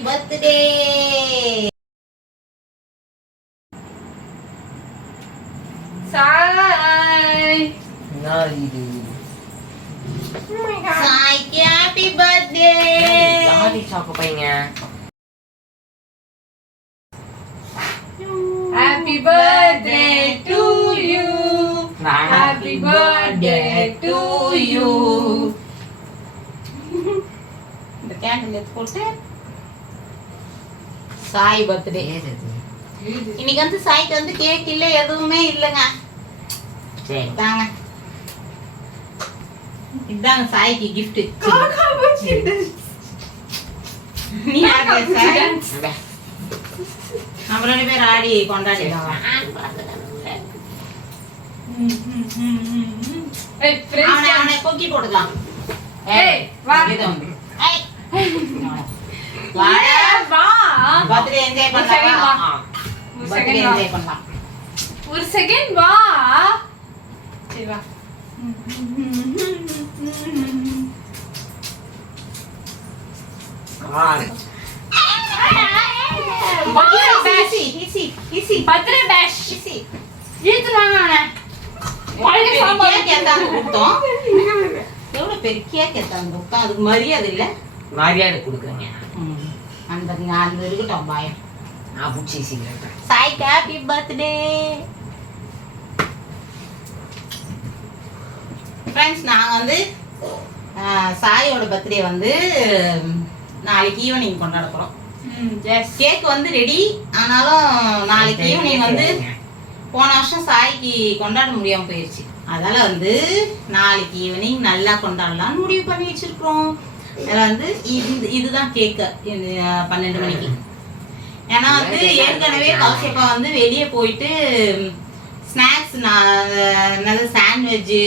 Sai birthday Sai நான் இது சாய்க்கு ஹாப்பி பர்த்டே சாரி சாப்பிட பையங்க happy birthday to you happy birthday to you இந்த கேண்டில் எடுத்து போட்டு சாய் பர்த்டே. இன்னைக்கு வந்து சாய்க்கு வந்து கேக் இல்ல எதுவுமே இல்லைங்க. சரி. தாங்க இதாங்க சாய்க்கு கிஃப்ட் நீ நம்ம ரெண்டு பேர் ஆடி கொண்டாடிடுவோம் ஏய் அவனை அவனை கொக்கி போட்டுக்கலாம். ஏய், வா. ஏய். ஒரு second பண்ணலாம். வா. enjoy பண்ணலாம். ஒரு செகண்ட் வா. சரி வா. பர்த்டே பேஷ் அவனை. எவ்வளவு பெரிய. அதுக்கு மரியாதை இல்ல? மரியாதை கொடுக்குறேங்க. அந்த இருக்கட்டும் பயம் நான் பிடிச்சி சீக்கிரம் சாய்க்கு ஹாப்பி பர்த்டே ஃப்ரெண்ட்ஸ் நாங்கள் வந்து சாயோட பர்த்டே வந்து நாளைக்கு ஈவினிங் கொண்டாட போகிறோம் கேக் வந்து ரெடி ஆனாலும் நாளைக்கு ஈவினிங் வந்து போன வருஷம் சாய்க்கு கொண்டாட முடியாம போயிடுச்சு அதால வந்து நாளைக்கு ஈவினிங் நல்லா கொண்டாடலாம்னு முடிவு பண்ணி வச்சிருக்கிறோம். அதில் வந்து இது இதுதான் கேக்கு பன்னெண்டு மணிக்கு. ஏன்னா வந்து ஏற்கனவே கௌசியப்பா வந்து வெளியே போயிட்டு ஸ்நாக்ஸ் நான் என்னது சாண்ட்விட்ஜு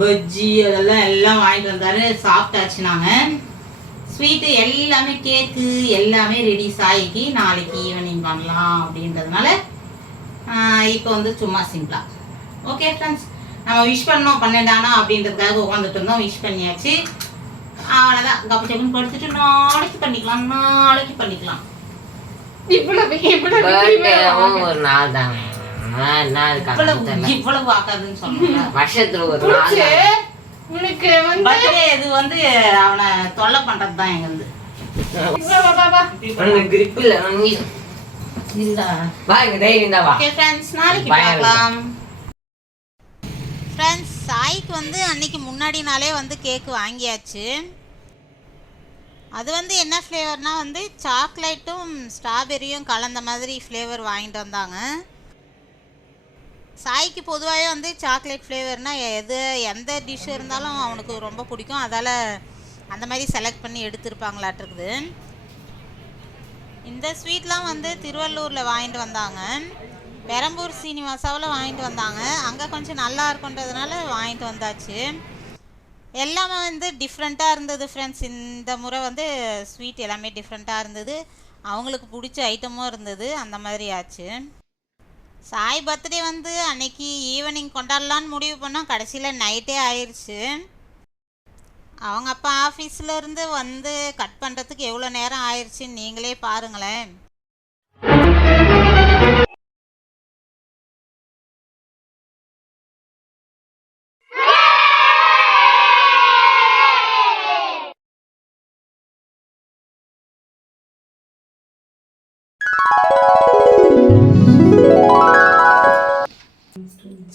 பஜ்ஜி அதெல்லாம் எல்லாம் வாங்கிட்டு வந்தாரு. சாப்பிட்டாச்சு நாங்கள் ஸ்வீட்டு எல்லாமே கேக்கு எல்லாமே ரெடி சாய்க்கு நாளைக்கு ஈவினிங் பண்ணலாம் அப்படின்றதுனால இப்போ வந்து சும்மா சிம்பிளா ஓகே ஃப்ரெண்ட்ஸ் நம்ம விஷ் பண்ணோம் பன்னெண்டானா அப்படின்றதுக்காக உட்காந்துட்டு இருந்தோம். விஷ் பண்ணியாச்சு. அவ்வளோதான் கப்பு சப்புன்னு படுத்துட்டு நாளைக்கு பண்ணிக்கலாம் நாளைக்கு பண்ணிக்கலாம். இவ்வளவு இவ்வளவு ஒரு நாள் இவ்வளவு வருஷத்துல ஒரு தான். உனக்கு வந்து பர்த்டே இது வந்து அவனை தொல்லை பண்றது தான் எங்க வா வா வா. வா உனக்கு grip இல்ல, உனக்கு இந்த. வா இங்க தைரியம் தான் வா. ஓகே ஃப்ரெண்ட்ஸ் நாளைக்கு Bye. பார்க்கலாம். ஃப்ரெண்ட்ஸ் சாய்க்கு வந்து அன்னைக்கு முன்னாடி நாளே வந்து கேக்கு வாங்கியாச்சு. அது வந்து என்ன ஃப்ளேவர்னால் வந்து சாக்லேட்டும் ஸ்ட்ராபெரியும் கலந்த மாதிரி ஃப்ளேவர் வாங்கிட்டு வந்தாங்க. சாய்க்கு பொதுவாகவே வந்து சாக்லேட் ஃப்ளேவர்னால் எது எந்த டிஷ் இருந்தாலும் அவனுக்கு ரொம்ப பிடிக்கும். அதால் அந்த மாதிரி செலக்ட் பண்ணி எடுத்திருப்பாங்களாட்டிருக்குது. இந்த ஸ்வீட்லாம் வந்து திருவள்ளூரில் வாங்கிட்டு வந்தாங்க. பெரம்பூர் சீனிவாசாவில் வாங்கிட்டு வந்தாங்க. அங்கே கொஞ்சம் நல்லா இருக்குன்றதுனால வாங்கிட்டு வந்தாச்சு. எல்லாமே வந்து டிஃப்ரெண்ட்டாக இருந்தது ஃப்ரெண்ட்ஸ் இந்த முறை வந்து ஸ்வீட் எல்லாமே டிஃப்ரெண்ட்டாக இருந்தது. அவங்களுக்கு பிடிச்ச ஐட்டமும் இருந்தது. அந்த மாதிரி ஆச்சு. சாய் பர்த்டே வந்து அன்னைக்கு ஈவினிங் கொண்டாடலான்னு முடிவு பண்ணோம். கடைசியில் நைட்டே ஆயிடுச்சு அவங்க அப்பா ஆஃபீஸில் இருந்து வந்து கட் பண்ணுறதுக்கு எவ்வளோ நேரம் ஆயிடுச்சுன்னு நீங்களே பாருங்களேன்.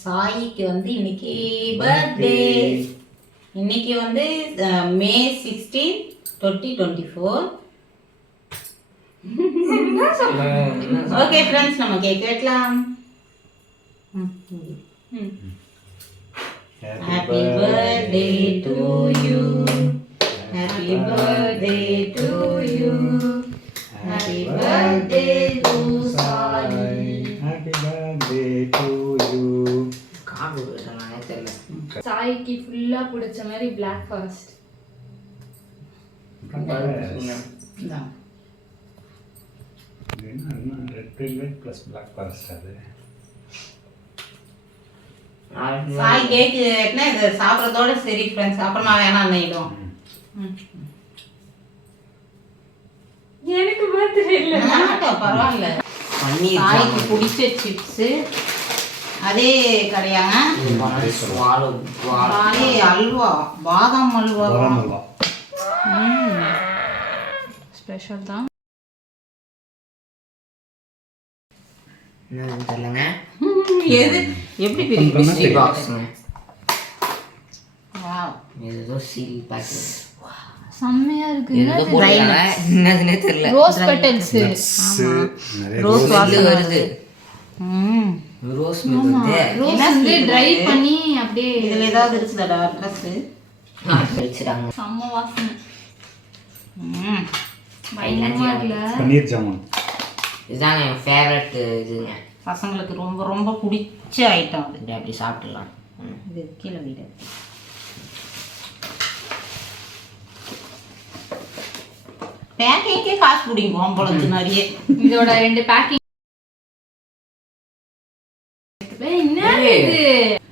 சாயிக்கு வந்து இன்னைக்கு பர்த்டே இன்னைக்கு வந்து May sixteen twenty twenty four okay friends நம்ம கேக் வெட்டலாம். Happy birthday to you happy birthday to you பிடிச்ச மாதிரி பிளாக் ஃபாரஸ்ட் அது. சாய் கேக்கு இதை? சாப்பிட்றதோட சரி ஃப்ரெண்ட்ஸ் அப்புறமா வேணாம் நினைடும் எனக்கு பர்த்டே இல்ல. பரவாயில்ல. பன்னீர் சாய்க்கு பிடிச்ச சிப்ஸு அதே கடையாங்க. வாழை வாழை அதே அல்வா. பாதாம் அல்வா. ஸ்பெஷல் தான். தெரியலங்க. எது? எப்படி. பாக்ஸுங்க Wow. இது ஏதோ சீல் செம்மையா இருக்கு என்னதுன்னே தெரியல. ரோஸ் பெட்டல்ஸ் ரோஸ் வருது. ம். ரோஸ் மில்க் வந்து ரோஸ் வந்து ட்ரை? பண்ணி அப்படியே இதுல ஏதாவது இருக்குதாடா ட்ரெஸ் வச்சுட்டாங்க செம்ம வாசனை. ம் பயங்கரமா இருக்குல்ல. பன்னீர் ஜாமுன். இதுதாங்க என் ஃபேவரட் இதுங்க. பசங்களுக்கு ரொம்ப ரொம்ப பிடிச்ச ஐட்டம் அது. இப்படி அப்படி சாப்பிட்டுலாம் ம். இது கீழே வீடு. பேக்கிங்கே காசு பிடிக்கும் அம்பளத்து நிறைய. இதோட ரெண்டு பேக்கிங் என்ன இது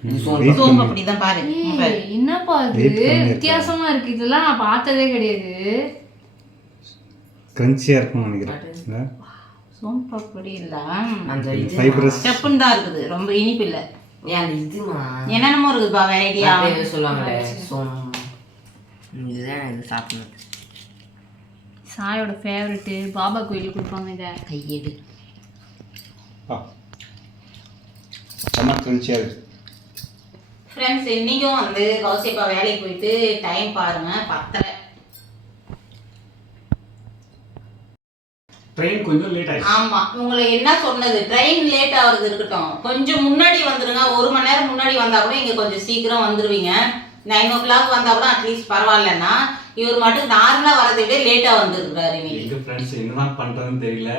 இது சோம்பு. Wait சோம்பு பண்ணு. அப்படிதான் பாரு. ஏய், என்னப்பா இது Wait பண்ணிருக்கேன். வித்தியாசமா இருக்கு. இதெல்லாம் நான் பார்த்ததே கிடையாது. கிரன்ச்சியா இருக்கும்னு நினைக்கிறேன். இல்ல? சோம்பு அப்படி இல்ல. அந்த இது Fibrous. ஸ்டெப்புன்னு தான் இருக்குது. ரொம்ப இனிப்பு இல்ல. ஏன் அந்த இதுமா? என்னென்னமோ இருக்குதுப்பா வெரைட்டியா அப்படியே ஏதோ சொல்லுவாங்களே சோம். இதுதான் இது சாப்பிடணும். சாயோட ஃபேவரெட்டு பாபா கோயிலுக்கு கொடுப்பாங்க இதை. கையெடு. செம்ம ஃப்ரெண்ட்ஸ் இன்னைக்கும் வந்து கௌசிப்பா வேலைக்கு போயிட்டு டைம் பாருங்க பத்தரை. ட்ரெயின் கொஞ்சம் லேட் ஆயிடுச்சு. ஆமா உங்களை என்ன சொன்னது? ட்ரெயின் லேட் ஆகுறது இருக்கட்டும். கொஞ்சம் முன்னாடி வந்துருங்க. ஒரு மணி நேரம் முன்னாடி வந்தா கூட இங்க கொஞ்சம் சீக்கிரம் வந்துருவீங்க. நைன் ஓ கிளாக் வந்தா கூட அட்லீஸ்ட் பரவாயில்லன்னா இவர் மட்டும் நார்மலா வரதை விட லேட்டா வந்துருக்காரு எங்க ஃப்ரெண்ட்ஸ் என்னதான் பண்றதுன்னு தெரியல.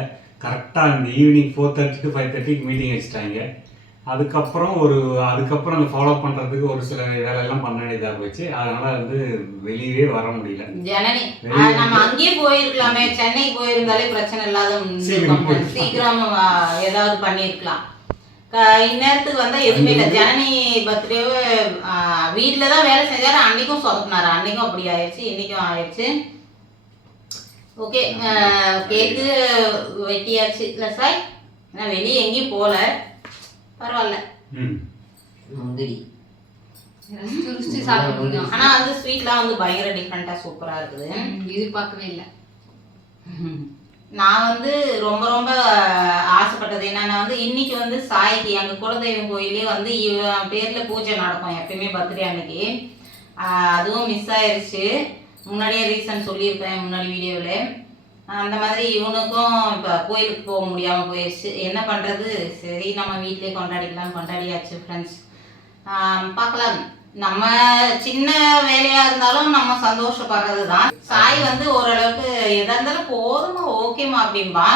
கரெக்டா இந்த evening four thirty to five தேர்ட்டிக்கு மீட்டிங் வச்சுட்டாங்க. அதுக்கப்புறம் ஒரு அதுக்கப்புறம் அந்த ஃபாலோ பண்றதுக்கு ஒரு சில வேலையெல்லாம் பண்ண வேண்டியதாக போச்சு. அதனால வந்து வெளியவே வர முடியல. ஜனனி நம்ம அங்கேயே போயிருக்கலாமே. சென்னை போயிருந்தாலே பிரச்சனை இல்லாத சீக்கிரம் ஏதாவது பண்ணியிருக்கலாம். க- இந்நேரத்துக்கு வந்தா எதுவுமே இல்லை. ஜனனி பர்த்டேவே வீட்டில் தான் வேலை செஞ்சாரு. அன்னைக்கும் சொதப்பினாரு. அன்னைக்கும் அப்படி ஆயிடுச்சு. இன்னைக்கும் ஆயிடுச்சு. ஓகே கேக்கு வெட்டியாச்சு. இல்லை சாய் நான் வெளியே எங்கேயும் போகல பரவாயில்ல. ம். முந்திரி. ருசி சாப்பிடுங்க. ஆனா வந்து ஸ்வீட்லாம் வந்து பயங்கர டிஃப்ரெண்ட்டாக சூப்பரா இருக்குது. எதிர்பார்க்கவே இல்லை. நான் வந்து ரொம்ப ரொம்ப ஆசைப்பட்டது என்னன்னா வந்து இன்னைக்கு வந்து சாய்க்கு எங்கள் குலதெய்வம் கோயிலே வந்து இவன் பேரில் பூஜை நடக்கும். எப்பயுமே பர்த்டே அன்னைக்கு. அதுவும் மிஸ் ஆயிருச்சு. முன்னாடியே ரீசன் சொல்லியிருப்பேன் முன்னாடி வீடியோவில் அந்த மாதிரி இவனுக்கும் இப்போ கோயிலுக்கு போக முடியாமல் போயிடுச்சு என்ன பண்ணுறது சரி நம்ம வீட்டிலே கொண்டாடிக்கலாம். கொண்டாடியாச்சு ஃப்ரெண்ட்ஸ் பார்க்கலாம் நம்ம சின்ன வேலையா இருந்தாலும் நம்ம சந்தோஷப்படுறது தான் சாய் வந்து ஓரளவுக்கு எதா இருந்தாலும் போதுமா ஓகேமா அப்படின்பா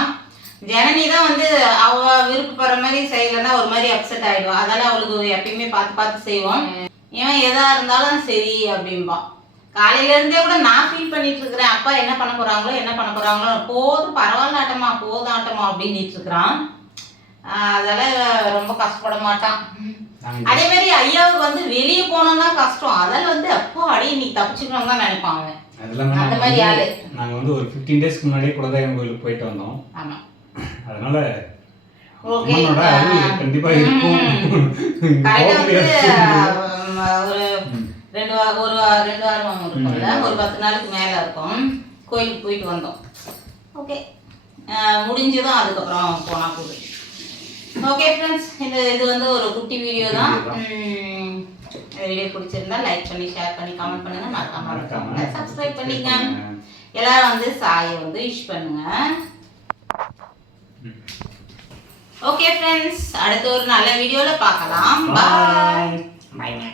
ஜனனி தான் வந்து அவ விருப்பப்படுற மாதிரி செய்யலைன்னா ஒரு மாதிரி அப்செட் ஆயிடுவா. அதனால அவளுக்கு எப்பயுமே பார்த்து பார்த்து செய்வோம். இவன் எதா இருந்தாலும் சரி அப்படின்பா காலையில இருந்தே கூட நான் ஃபீல் பண்ணிட்டு இருக்கிறேன் அப்பா என்ன பண்ண போறாங்களோ என்ன பண்ண போறாங்களோ. போதும் பரவாயில்ல ஆட்டமா போதும் ஆட்டமா அப்படின்னுட்டு இருக்கிறான் ஆஹ் அதனால ரொம்ப கஷ்டப்பட மாட்டான். அதே மாதிரி ஐயாவுக்கு வந்து வெளியே போனோம்னா கஷ்டம். அதில் வந்து அப்போ அடி நீ தப்பிச்சுக்கணும் தான் நினைப்பாங்க. அதெல்லாம் அந்த மாதிரி ஆளு. நாங்க வந்து ஒரு ஃபிஃப்டீன் டேஸ்க்கு முன்னாடியே குலதெய்வம் கோயிலுக்கு போயிட்டு வந்தோம். ஆமா. அதனால கண்டிப்பா இருக்கும். ஒரு ரெண்டு வா ஒரு வா- ரெண்டு வாரம் இருக்கும்ல ஒரு பத்து நாளுக்கு மேலே இருக்கும். கோயிலுக்கு போயிட்டு வந்தோம். ஓகே. முடிஞ்சதும் அதுக்கப்புறம் போனால் போதும் ஓகே ஃப்ரெண்ட்ஸ் இந்த இது வந்து ஒரு குட்டி வீடியோ தான். வீடியோ பிடிச்சிருந்தா லைக் பண்ணி ஷேர் பண்ணி கமெண்ட் பண்ணுங்க. மறக்காம மறக்காம சப்ஸ்கிரைப் பண்ணிங்க. எல்லாரும் வந்து சாயை வந்து விஷ் பண்ணுங்க. ஓகே ஃப்ரெண்ட்ஸ் அடுத்த ஒரு நல்ல வீடியோல பார்க்கலாம். பாய். பாய்ங்க